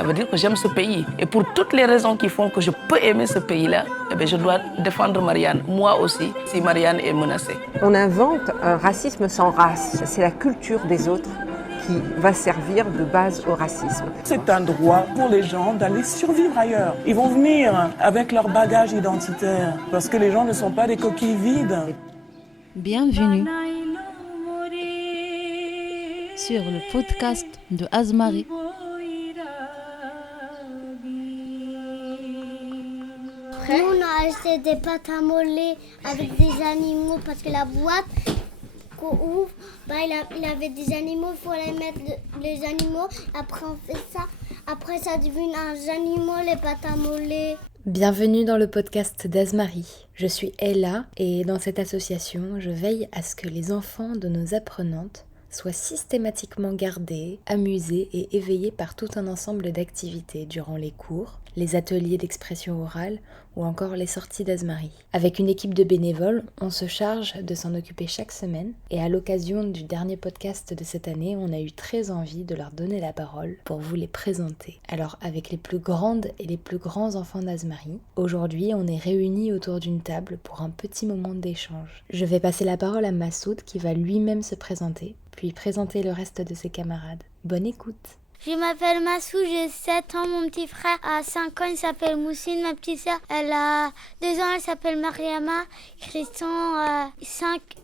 Ça veut dire que j'aime ce pays. Et pour toutes les raisons qui font que je peux aimer ce pays-là, je dois défendre Marianne, moi aussi, si Marianne est menacée. On invente un racisme sans race. C'est la culture des autres qui va servir de base au racisme. C'est un droit pour les gens d'aller survivre ailleurs. Ils vont venir avec leur bagage identitaire parce que les gens ne sont pas des coquilles vides. Bienvenue sur le podcast de Azmari. Nous, on a acheté des pâtes à moller avec des animaux parce que la boîte qu'on ouvre, il avait des animaux, il faut aller mettre les animaux. Après, on fait ça. Après, ça devient un animal, les pâtes à moller. Bienvenue dans le podcast d'Azmari. Je suis Ella et dans cette association, je veille à ce que les enfants de nos apprenantes soient systématiquement gardés, amusés et éveillés par tout un ensemble d'activités durant les cours, les ateliers d'expression orale ou encore les sorties d'Azmari. Avec une équipe de bénévoles, on se charge de s'en occuper chaque semaine et à l'occasion du dernier podcast de cette année, on a eu très envie de leur donner la parole pour vous les présenter. Alors avec les plus grandes et les plus grands enfants d'Azmari, aujourd'hui on est réunis autour d'une table pour un petit moment d'échange. Je vais passer la parole à Massoud qui va lui-même se présenter, puis présenter le reste de ses camarades. Bonne écoute! Je m'appelle Massou, j'ai 7 ans, mon petit frère a 5 ans, il s'appelle Moussine, ma petite sœur, elle a 2 ans, elle s'appelle Mariama, Christian,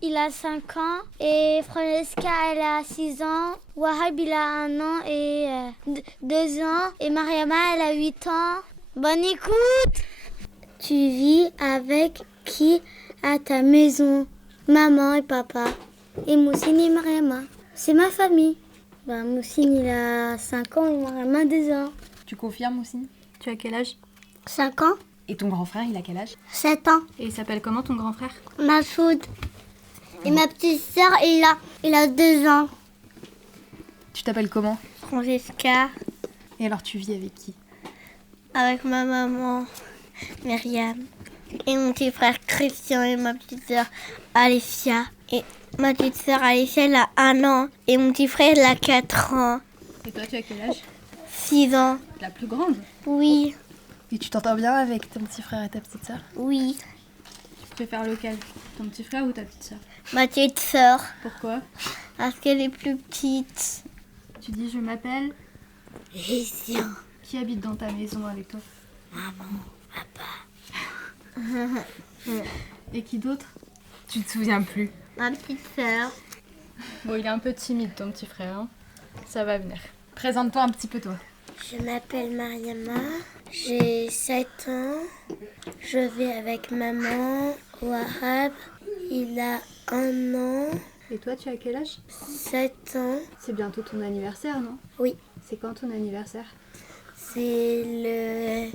il a 5 ans, et Francesca, elle a 6 ans, Wahab, il a 1 an et 2 ans, et Mariama, elle a 8 ans. Bonne écoute! Tu vis avec qui à ta maison? Maman et papa, et Moussine et Mariama. C'est ma famille. Moussine, il a 5 ans et Mariama 2 ans. Tu confirmes, Moussine? Tu as quel âge? 5 ans. Et ton grand frère, il a quel âge? 7 ans. Et il s'appelle comment ton grand frère? Massoud. Et ma petite sœur, il a 2 ans. Tu t'appelles comment? Francesca. Et alors tu vis avec qui? Avec ma maman, Myriam. Et mon petit frère Christian et ma petite sœur Alicia. Et ma petite sœur Alicia, elle a 1 an. Et mon petit frère, il a 4 ans. Et toi, tu as quel âge? 6 ans. La plus grande? Oui. Et tu t'entends bien avec ton petit frère et ta petite sœur? Oui. Tu préfères lequel? Ton petit frère ou ta petite sœur? Ma petite sœur. Pourquoi? Parce qu'elle est plus petite. Tu dis je m'appelle? Christian. Qui habite dans ta maison avec toi? Maman, papa. Et qui d'autre? Tu te souviens plus? Ma petite sœur. Bon, il est un peu timide ton petit frère, hein? Ça va venir. Présente-toi un petit peu toi. Je m'appelle Mariama, j'ai 7 ans, je vis avec maman, Wahab, il a 1 an, Et toi, tu as quel âge? 7 ans, C'est bientôt ton anniversaire, non? oui, C'est quand ton anniversaire? c'est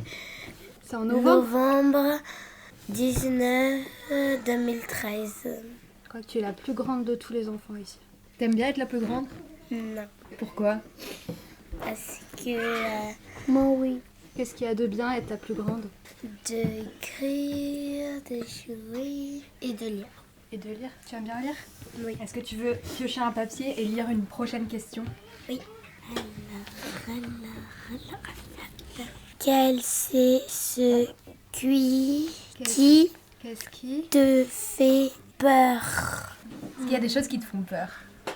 C'est en le novembre? novembre 19 2013. Je crois que tu es la plus grande de tous les enfants ici. T'aimes bien être la plus grande? Non, Pourquoi? parce que moi oui, Qu'est-ce qu'il y a de bien à être la plus grande? d'écrire, de jouer et de lire. Et de lire. Tu aimes bien lire? Oui. Est-ce que tu veux piocher un papier et lire une prochaine question? Oui. Quel c'est ce qui Qu'est-ce qui... te fait peur? Est-ce qu'il y a des choses qui te font peur?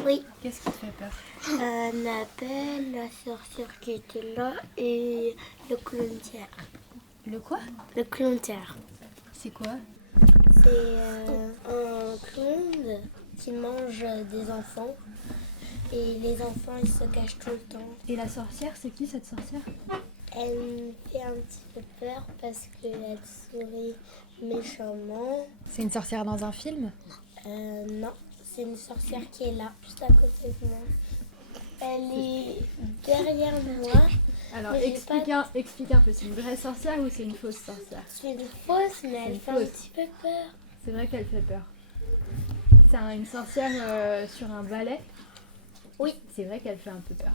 Oui. Qu'est-ce qui te fait peur? Annabelle, la sorcière qui était là, et le clown-tière. Le quoi? Le clown-tière. C'est quoi? C'est un clown qui mange des enfants. Et les enfants, ils se cachent tout le temps. Et la sorcière, c'est qui cette sorcière? Elle me fait un petit peu peur parce qu'elle sourit méchamment. C'est une sorcière dans un film? Non, c'est une sorcière qui est là, juste à côté de moi. Elle est derrière moi. Alors mais j'ai explique un peu, c'est une vraie sorcière ou c'est une fausse sorcière? C'est une fausse, mais elle fait un petit peu peur. C'est vrai qu'elle fait peur. C'est une sorcière sur un balai? Oui. C'est vrai qu'elle fait un peu peur.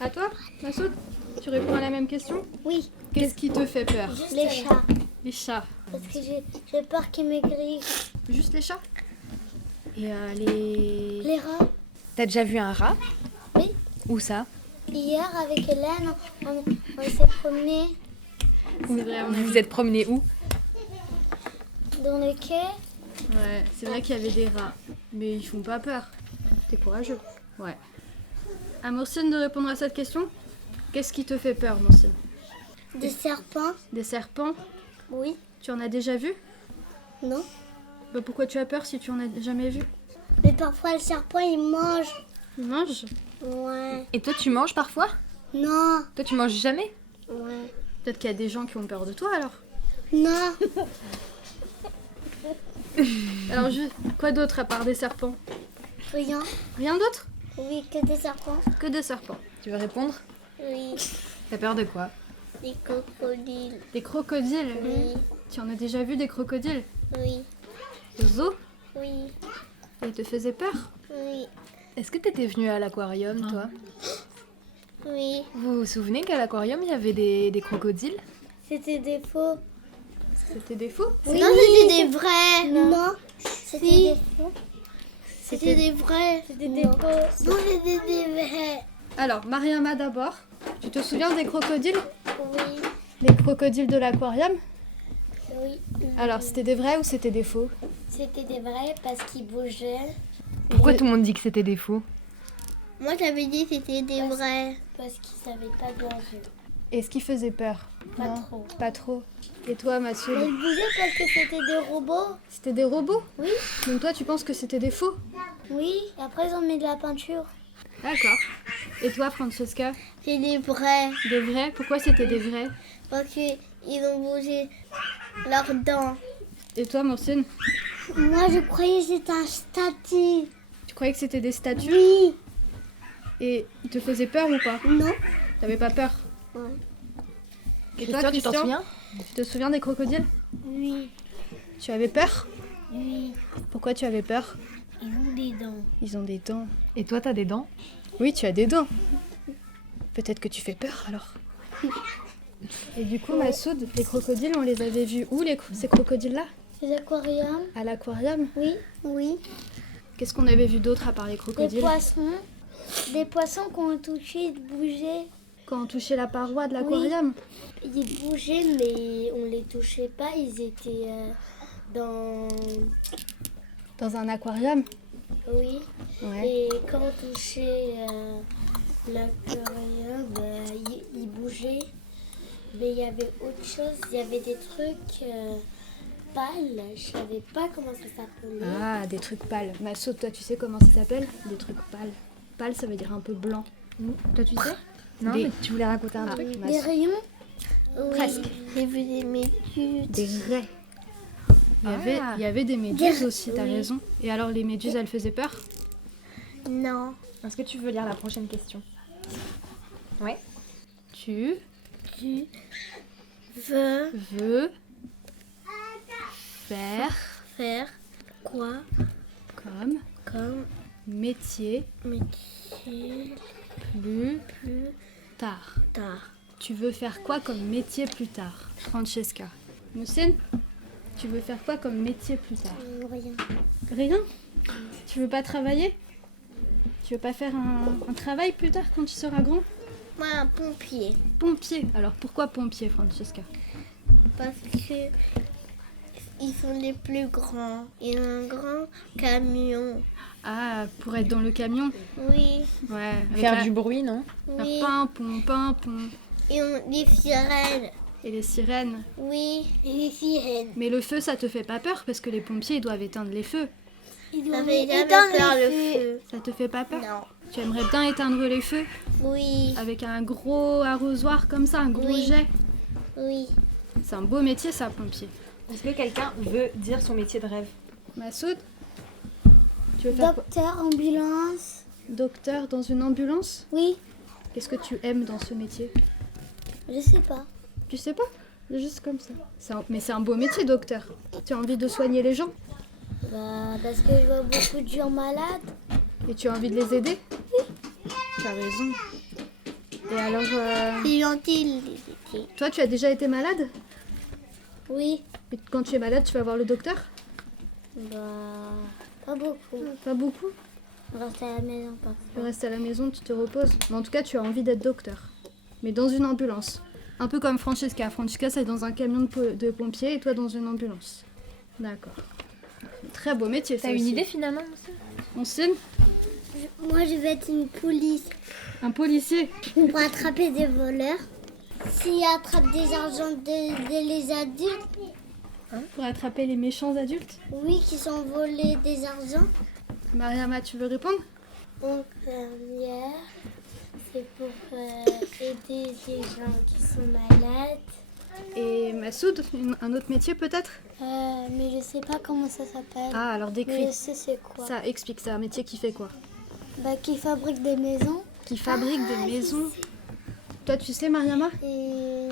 À toi, Massoud? Tu réponds à la même question? Oui. Qu'est-ce qui te fait peur? Juste les chats. Les chats. Parce que j'ai peur qu'ils maigrissent. Juste les chats? Et les... Les rats. T'as déjà vu un rat? Oui. Où ça? Hier, avec Hélène, on s'est promené C'est vrai, Vous vous êtes promenés où? dans le quai. Ouais, c'est vrai qu'il y avait des rats, mais ils font pas peur. T'es courageux. Ouais. À Moursine de répondre à cette question. Qu'est-ce qui te fait peur, Moursine? Des serpents. Des serpents? Oui. Tu en as déjà vu? Non. Bah, pourquoi tu as peur si tu en as jamais vu? Mais parfois, le serpent, il mange. Ils mangent? Ouais. Et toi, tu manges parfois? Non. Toi, tu manges jamais? Ouais. Peut-être qu'il y a des gens qui ont peur de toi alors. Non. Alors, quoi d'autre à part des serpents? Rien. Rien d'autre? Oui, que des serpents. Que des serpents. Tu veux répondre? Oui. T'as peur de quoi? Des crocodiles. Des crocodiles? Oui. Tu en as déjà vu des crocodiles? Oui. Au zoo? Oui. Et ils te faisaient peur? Oui. Est-ce que t'étais venue à l'aquarium, toi? Oui. Vous vous souvenez qu'à l'aquarium, il y avait des crocodiles? C'était des faux. C'était des faux? Oui. Non, c'était des vrais. Non. C'était des faux. C'était des vrais. C'était des faux. Non, c'était des vrais. Alors, Mariama d'abord. Tu te souviens des crocodiles? Oui. Les crocodiles de l'aquarium? Oui. Alors, c'était des vrais ou c'était des faux? C'était des vrais parce qu'ils bougeaient. Pourquoi tout le monde dit que c'était des faux? Moi, j'avais dit que c'était des vrais. Parce qu'ils savaient pas bien jouer. Est-ce qu'ils faisaient peur? Pas Non, trop. pas trop. Et toi, Massoud? Ils bougeaient parce que c'était des robots. C'était des robots? Oui. Donc toi, tu penses que c'était des faux? Oui. Et après, ils ont mis de la peinture. D'accord. Et toi, Francesca? C'est des vrais. Des vrais? Pourquoi c'était des vrais? Parce qu'ils ont bougé leurs dents. Et toi, Moursine? Moi, je croyais que c'était un statue. Tu croyais que c'était des statues? Oui. Et ils te faisaient peur ou pas? Non. T'avais pas peur? Ouais. Et Toi, tu t'en souviens? Tu te souviens des crocodiles? Oui. Tu avais peur? Oui. Pourquoi tu avais peur? Ils ont des dents. Ils ont des dents. Et toi, t'as des dents? Oui, tu as des dents. Peut-être que tu fais peur alors. Et du coup, Massoud, les crocodiles, on les avait vus où, ces crocodiles-là? Les aquariums. À l'aquarium? Oui. Oui. Qu'est-ce qu'on avait vu d'autre à part les Des crocodiles? poissons. Des poissons qu'on touchait, ils bougeaient. Quand on touchait la paroi de l'aquarium? Ils bougeaient, mais on les touchait pas. Ils étaient dans... Dans un aquarium? Oui. Ouais. Et quand on touchait l'aquarium, il bougeait. Mais il y avait autre chose. Il y avait des trucs pâles. Je savais pas comment ça s'appelait. Ah, des trucs pâles. Massoud, toi, tu sais comment ça s'appelle? Des trucs pâles. Pâle, ça veut dire un peu blanc. Toi, tu sais? Non, Des- mais tu voulais raconter un truc? Des Massoud. rayons. Oui. Presque. J'ai vu des méduses. Des raies. Il y avait des méduses aussi, t'as Oui. raison. Et alors, les méduses, elles faisaient peur? Non. Est-ce que tu veux lire la prochaine question? Ouais. Tu Tu veux veux faire faire quoi comme métier métier plus plus tard? tard? Tu veux faire quoi comme métier plus tard, Francesca? Moussine, tu veux faire quoi comme métier plus tard? Rien. Rien? Tu veux pas travailler? Tu veux pas faire un travail plus tard quand tu seras grand? Moi, un pompier. Pompier. Alors pourquoi pompier, Francesca? Parce que ils sont les plus grands. Et un grand camion. Ah, pour être dans le camion? Oui. Ouais. avec Faire du bruit, non? faire Oui. pimpon, pimpon. Et les sirènes. Et les sirènes. Oui. Et les sirènes. Mais le feu, ça te fait pas peur parce que les pompiers, ils doivent éteindre les feux. Ça fait jamais peur le feu. Ça te fait pas peur? Non. Tu aimerais bien éteindre les feux Oui. avec un gros arrosoir comme ça, un gros Oui. jet? Oui. C'est un beau métier, ça, pompier. Est-ce que quelqu'un veut dire son métier de rêve? Massoud, tu veux faire quoi? Docteur, ambulance. Docteur dans une ambulance? Oui. Qu'est-ce que tu aimes dans ce métier? Je sais pas. Tu sais pas? C'est juste comme ça. Mais c'est un beau métier, docteur. Tu as envie de soigner les gens Bah, parce que je vois beaucoup de gens malades. et tu as envie de les aider? Oui. Tu as raison. Et alors, C'est gentil. toi, tu as déjà été malade? Oui. Et quand tu es malade, tu vas voir le docteur? Bah, pas beaucoup. Pas beaucoup. Rester à la maison, pas. Tu restes à la maison, tu te reposes. Mais en tout cas, tu as envie d'être docteur. Mais dans une ambulance. Un peu comme Francesca. Francesca, c'est dans un camion de pompiers et toi dans une ambulance. D'accord. Très beau métier, ça T'as une aussi. idée finalement, Monsine? Moi, je vais être une police Un policier. pour attraper des voleurs. S'ils attrapent des argents des adultes, Pour attraper les méchants adultes. oui, qui sont volés des argents. Mariama, tu veux répondre? Infirmière, c'est pour aider des gens qui sont malades. Et Massoud, un autre métier peut-être? Mais je sais pas comment ça s'appelle. Ah, alors décris. Mais je sais c'est quoi. Ça, explique, c'est un métier qui fait quoi? Qui fabrique des maisons. Qui fabrique des maisons. Toi, tu sais, Mariama? Et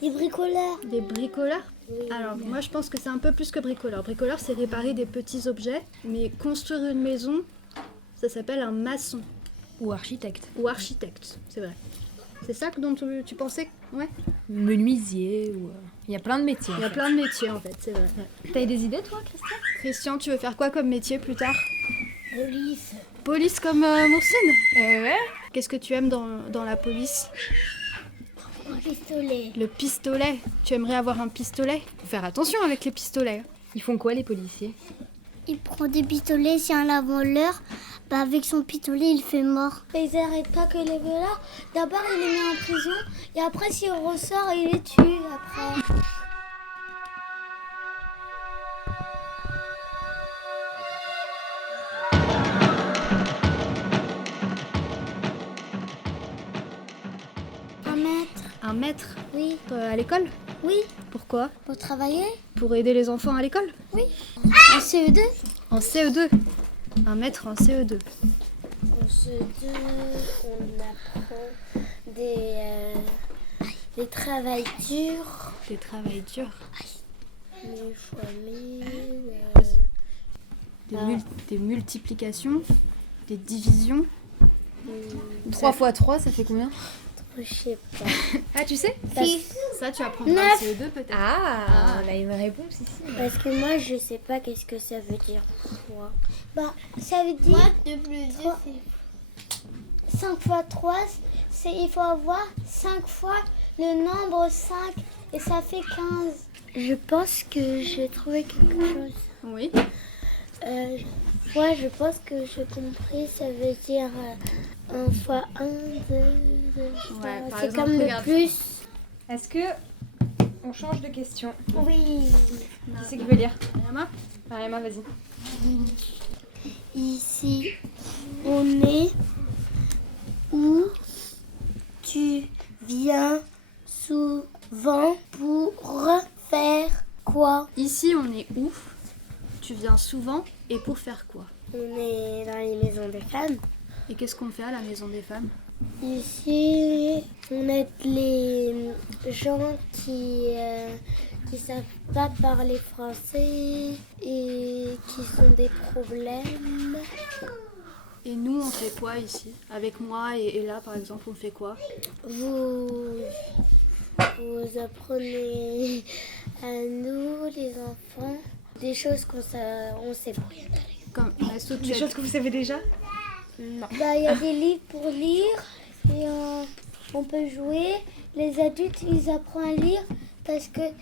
des bricoleurs. Des bricoleurs? Oui. Alors, moi, je pense que c'est un peu plus que bricoleur. Bricoleur, c'est réparer des petits objets, mais construire une maison, ça s'appelle un maçon. ou architecte. Ou architecte, c'est vrai. C'est ça dont tu pensais? Ouais. Menuisier, ou... Il y a plein de métiers. Il y a plein de métiers, en fait, c'est vrai. T'as des idées, toi, Christophe? Christian, tu veux faire quoi comme métier plus tard? Police. Police comme Moursine? Ouais. Qu'est-ce que tu aimes dans la police? Un pistolet. Le pistolet. Tu aimerais avoir un pistolet? Faut faire attention avec les pistolets. Ils font quoi, les policiers? Il prend des pistolets, si un voleur, avec son pistolet, il fait mort. Ils n'arrêtent pas que les voleurs. D'abord, il les met en prison, et après, s'il ressort, il les tue après. Un maître, Un maître oui. à l'école? Oui, Pourquoi? pour travailler. Pour aider les enfants à l'école? En CE2. En CE2. Un maître en CE2. En CE2, on apprend des travails durs. Des travails durs. Les familles, Des multiplications. Des divisions. 3 x 3, ça fait combien? je sais pas. Ah, tu sais? Ça, tu apprendras en Neuf. CE2 peut-être. Ah, on a une réponse ici. Parce que moi, je sais pas qu'est-ce que ça veut dire. Ça veut dire... 5 fois 3, il faut avoir 5 fois le nombre 5 et ça fait 15. Je pense que j'ai trouvé quelque chose. Oui. Moi, je pense que j'ai compris, ça veut dire 1 fois 1, 2, 2, Ouais, par c'est exemple, comme le regarde. plus. Est-ce que on change de question? Oui. Qui c'est qui veut lire? Mariama? Mariama, vas-y. Ici, on est où tu viens souvent pour faire quoi? Ici, on est où? Tu viens souvent et pour faire quoi? On est dans les maisons des femmes. Et qu'est-ce qu'on fait à la maison des femmes? Ici, on aide les gens qui savent pas parler français et qui ont des problèmes. Et nous, on fait quoi ici? Avec moi et là, par exemple, on fait quoi? Vous apprenez à nous, les enfants, des choses qu'on sait pas. Comme Massoud, tu Des as- choses que vous savez déjà? Il y a des livres pour lire et on peut jouer. Les adultes, ils apprennent à lire parce qu'il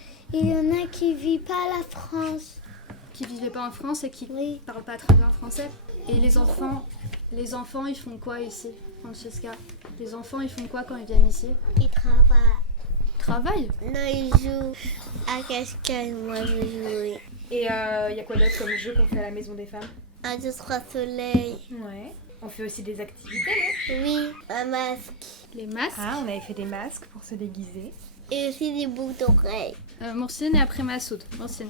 y en a qui ne vivent pas à la France. qui vivaient pas en France et qui Oui. parlent pas très bien français. Et les enfants, ils font quoi ici, Francesca? Les enfants, ils font quoi quand ils viennent ici? Ils travaillent. Travaillent. Non, ils jouent à cascade. Moi, je joue. Et il y a quoi d'autre comme jeu qu'on fait à la maison des femmes? 1, 2, 3 soleil. Ouais. On fait aussi des activités, non? Oui, un masque. Les masques. Ah, on avait fait des masques pour se déguiser. Et aussi des boucles d'oreilles. Moursine et après Massoud. Moursine.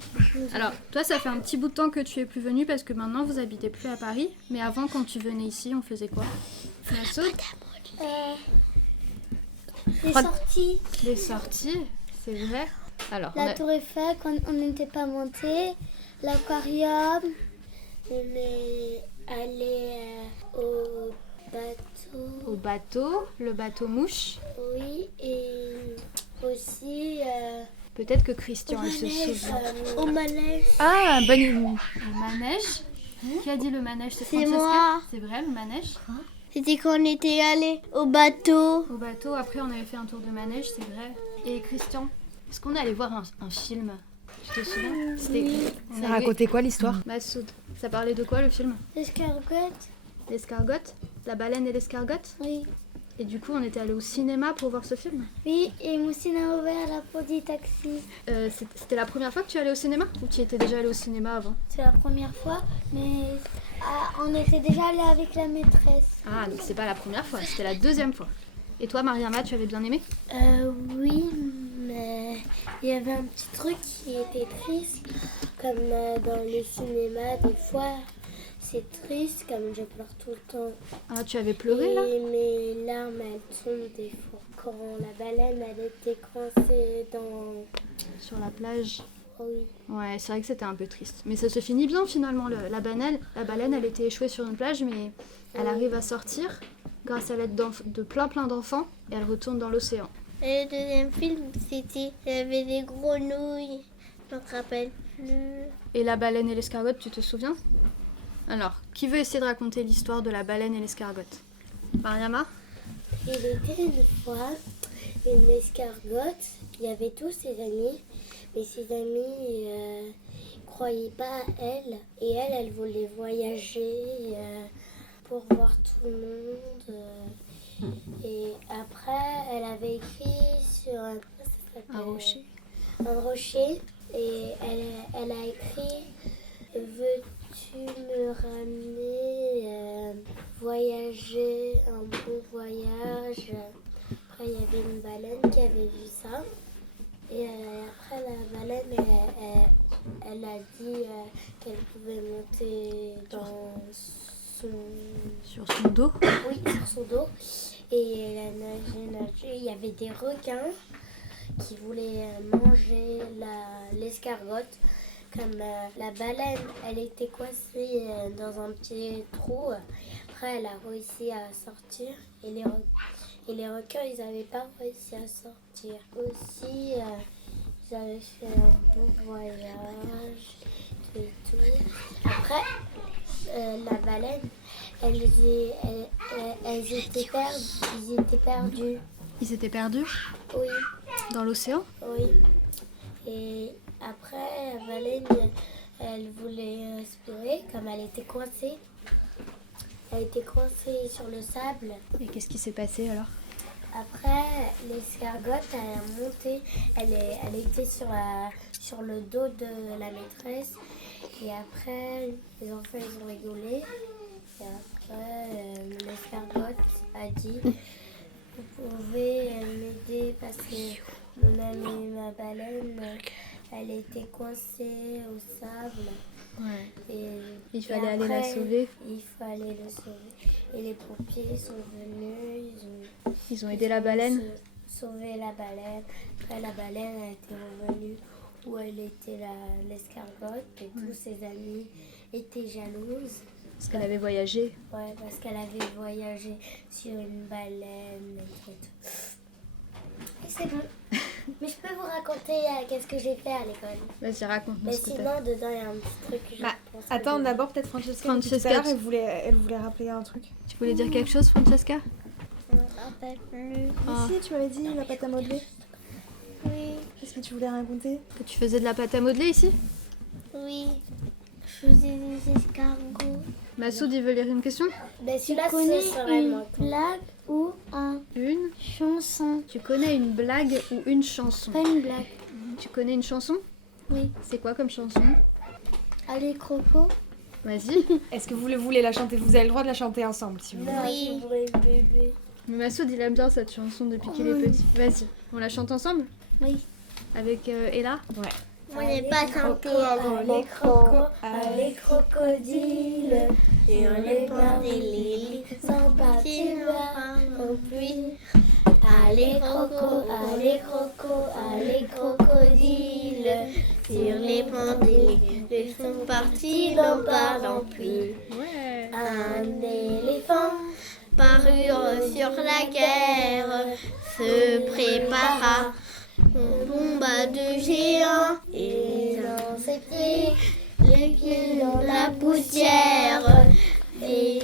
Alors, toi, ça fait un petit bout de temps que tu es plus venue parce que maintenant, vous habitez plus à Paris. Mais avant, quand tu venais ici, on faisait quoi? Massoud? Les sorties. Les sorties, c'est vrai. Alors, on La a- tour Eiffel, quand on n'était pas monté. L'aquarium. On est allé au bateau. au bateau, le bateau mouche. Oui, et aussi Peut-être que Christian, elle se souvient. au manège. Ah, bonne idée. Au manège. Qui a dit le manège? C'est C'est Francesca? moi. C'est vrai, le manège? C'était quand on était allé au bateau. Au bateau, après on avait fait un tour de manège, c'est vrai. Et Christian, est-ce qu'on est allé voir un film? Tu te souviens? Ça racontait quoi l'histoire? Massoud. Ça parlait de quoi le film? L'escargotte. L'escargotte? La baleine et l'escargotte? Oui. Et du coup, on était allé au cinéma pour voir ce film. Oui, et Moussine a ouvert la porte du taxi. C'était la première fois que tu allais au cinéma? Ou tu étais déjà allé au cinéma avant? C'est la première fois, mais on était déjà allé avec la maîtresse. Ah, donc c'est pas la première fois, c'était la deuxième fois. Et toi, Mariama, tu avais bien aimé? Oui, mais il y avait un petit truc qui était triste, comme dans les cinémas, des fois c'est triste, comme je pleure tout le temps. Ah, tu avais pleuré là? Et mes larmes, elles tombent des fois. Quand la baleine, elle était coincée Sur la plage. Oui. Ouais, c'est vrai que c'était un peu triste. Mais ça se finit bien finalement. La baleine, elle était échouée sur une plage, mais elle arrive à sortir grâce à l'aide de plein d'enfants et elle retourne dans l'océan. Et le deuxième film, il y avait des grenouilles. Je me rappelle plus. Et la baleine et l'escargotte, tu te souviens? Alors, qui veut essayer de raconter l'histoire de la baleine et l'escargotte? Mariama? Il était une fois une escargotte. Il y avait tous ses amis. Mais ses amis ne croyaient pas à elle. Et elle voulait voyager pour voir tout le monde. Et après, elle avait écrit sur Un rocher. Un rocher. Et elle a écrit « Veux-tu me ramener voyager, un bon voyage ?» Après, il y avait une baleine qui avait vu ça. Et après, la baleine, elle a dit qu'elle pouvait monter sur son dos. Oui, sur son dos. Et elle a nagé. Il y avait des requins qui voulaient manger l'escargotte. Comme la baleine, elle était coincée dans un petit trou. Après, elle a réussi à sortir. Et les requins, ils n'avaient pas réussi à sortir. Aussi, ils avaient fait un beau voyage et tout. Après, la baleine, ils étaient perdus. Ils étaient perdus? Oui. Dans l'océan? Oui. Et après, la baleine, elle voulait respirer, comme elle était coincée. Elle était coincée sur le sable. Et qu'est-ce qui s'est passé alors? Après, l'escargotte, elle a monté. Elle était sur le dos de la maîtresse. Et après, les enfants, ils ont rigolé. Et après, l'escargotte a dit « Vous pouvez m'aider parce que mon amie, ma baleine, elle était coincée au sable. » Ouais. Et il fallait aller après, la sauver. Il fallait le sauver. Et les pompiers sont venus. Ils ont aidé la baleine. Sauver la baleine. Après, la baleine a été revenue où elle était l'escargotte. Et tous ses amis étaient jalouses. Parce qu'elle avait voyagé. Ouais, parce qu'elle avait voyagé sur une baleine et tout. Et c'est bon. Mais je peux vous raconter qu'est-ce que j'ai fait à l'école. Vas-y, raconte-nous. Mais sinon, dedans, il y a un petit truc que je pense. Attends, d'abord peut-être Francesca. Francesca, Tout à l'heure, elle voulait rappeler un truc. Tu voulais dire quelque chose, Francesca? Je me rappelle plus. Ah. Si, tu m'avais dit la pâte à modeler. Oui. Qu'est-ce que tu voulais raconter? Que tu faisais de la pâte à modeler ici? Oui. Je faisais des escargots. Massoud, il veut lire une question? Ben, Tu connais une blague ou Une chanson? Tu connais une blague ou une chanson? Pas une blague. Tu connais une chanson? Oui. C'est quoi comme chanson? Allez, Croco. Vas-y. Est-ce que vous voulez la chanter? Vous avez le droit de la chanter ensemble si vous voulez. Oui. Pour les bébés. Mais Massoud, il aime bien cette chanson depuis qu'il est petit. Vas-y, on la chante ensemble? Oui. Avec Ella? Ouais. On n'est pas chanté allez croco, allez crocodile, et on les porte et les lits sont partis en pluie. Allez croco, allez croco, allez crocodile, sur les pans des lits, ils sont partis, n'en parlant plus. Ouais. Un éléphant parut sur la guerre, se prépara. On tomba de géants et dans ses pieds, les pieds dans la poussière. Et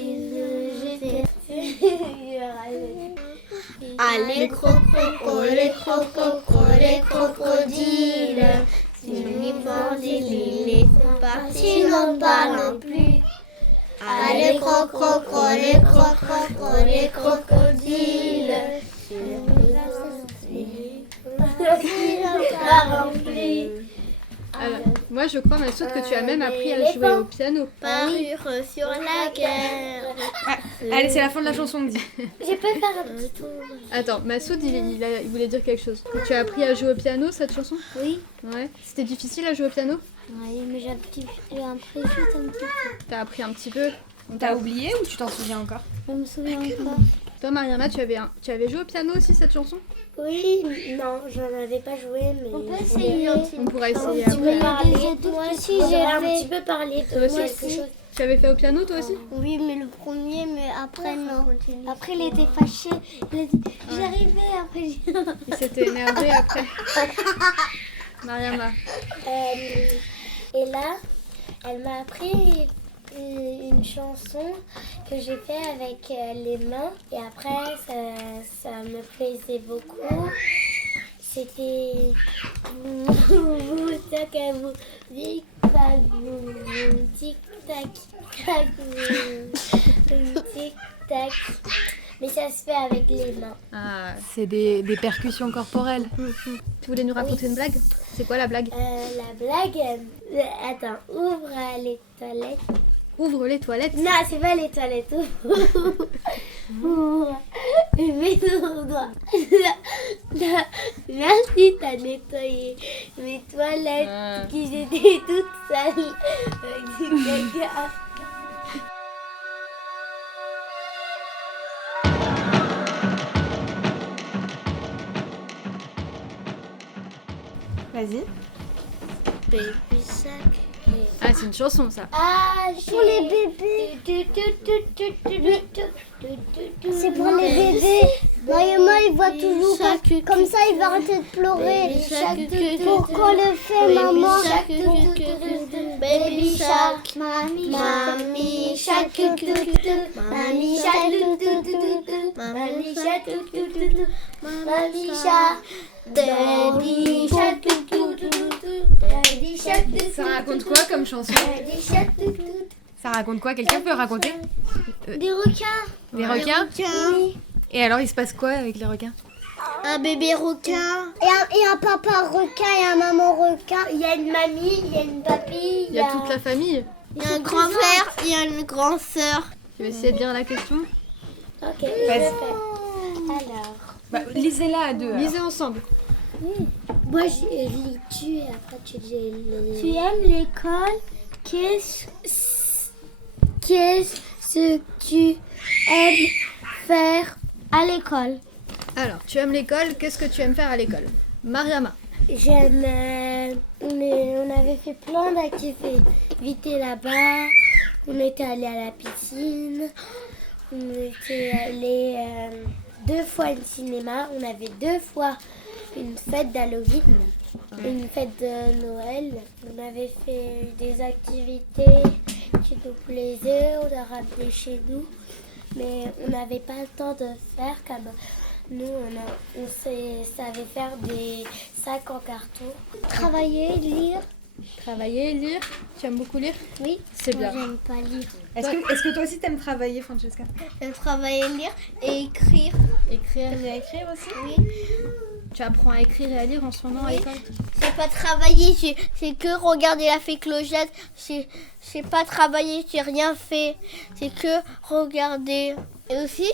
allez croco, les crocodiles. Si les bandits les font partis, non pas non plus. Allez croco, les crocodiles. Si les bandits n'ont pas non plus. Alors, moi, je crois, Massoud, que tu as même appris à jouer au piano. Parurent sur la guerre. Allez, c'est la fin de la chanson, on dit. Je peux faire un petit tour. Attends, Massoud, il voulait dire quelque chose. Tu as appris à jouer au piano, cette chanson? Oui. Ouais. C'était difficile à jouer au piano? Oui, mais j'ai appris juste un petit peu. T'as appris un petit peu. T'as oublié ou tu t'en souviens encore? Je me souviens encore. Toi, Mariama, tu avais joué au piano aussi, cette chanson? Oui, non, j'en avais pas joué, mais... On peut essayer. On pourra essayer Tu veux après. parler? Moi aussi, j'ai un petit peu parlé de Toi aussi, quelque chose. tu avais fait au piano, toi aussi? Oui, mais le premier, mais après, non. Après, il était fâché. Il a dit, j'arrivais, après... Il s'était énervé après. Mariama. Et là, elle m'a appris une chanson que j'ai fait avec les mains. Et après, ça me plaisait beaucoup. C'était... Tac à vous, tic tac vous, tic tac tac vous, tic tac. Mais ça se fait avec les mains. Ah, C'est des percussions corporelles. tu voulais nous raconter une blague? C'est quoi la blague? La blague... attends, ouvre les toilettes. Ouvre les toilettes. Non, c'est pas les toilettes. Ouvre. Mets ton doigt. Merci, t'as nettoyé mes toilettes qui étaient toutes sales avec du caca. Vas-y. Baby sac. Ah, c'est une chanson, ça. Ah, pour les bébés. C'est pour les bébés. Mariama, il voit toujours comme ça, il va arrêter de pleurer. Pourquoi le fait, maman? Baby shark, mamie shark, mamie shark, mamie shark, mamie shark, daddy shark, daddy shark. Ça raconte quoi comme chanson? Ça raconte quoi? Quelqu'un peut raconter? Des requins. Des requins? Oui. Et alors, il se passe quoi avec les requins? Un bébé requin. Et un papa requin et un maman requin. Il y a une mamie, il y a une papy. Il y a toute la famille. Il y a un grand frère, il y a une grande sœur. Tu vas essayer de dire la question? Ok, Vas-y. Alors. Bah, lisez-la à deux. alors. Lisez ensemble. Moi, je lis tu et après tu lis les... Tu aimes l'école? Qu'est-ce que tu aimes faire à l'école? Alors, tu aimes l'école, qu'est-ce que tu aimes faire à l'école? Mariama. J'aime... on avait fait plein d'activités là-bas. On était allé à la piscine. On était allé 2 fois au cinéma. On avait 2 fois une fête d'Halloween, une fête de Noël. On avait fait des activités qui nous plaisaient. On a ramené chez nous. Mais on n'avait pas le temps de faire comme... Nous, on savait faire des sacs en carton. Travailler, lire. Travailler, lire. Tu aimes beaucoup lire? Oui, C'est bien. moi, j'aime pas lire. Est-ce que toi aussi t'aimes travailler, Francesca? J'aime travailler, lire et écrire. Écrire. T'aimes bien écrire aussi? Oui. Tu apprends à écrire et à lire en ce moment à l'école? C'est pas travailler, c'est que regarder la fée Clochette. C'est pas travailler, j'ai rien fait. C'est que regarder. Et aussi,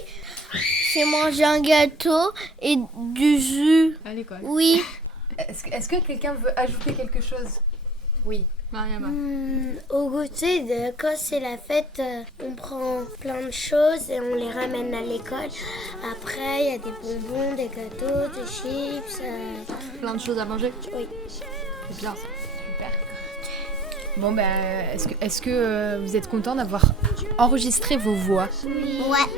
c'est manger un gâteau et du jus. À l'école. Oui. Est-ce que quelqu'un veut ajouter quelque chose? Oui. Mariama. Au goûter, quand c'est la fête, on prend plein de choses et on les ramène à l'école. Après, il y a des bonbons, des gâteaux, des chips. Plein de choses à manger? Oui. C'est bien ça. Super. Bon, bah, est-ce que vous êtes content d'avoir enregistré vos voix? Ouais.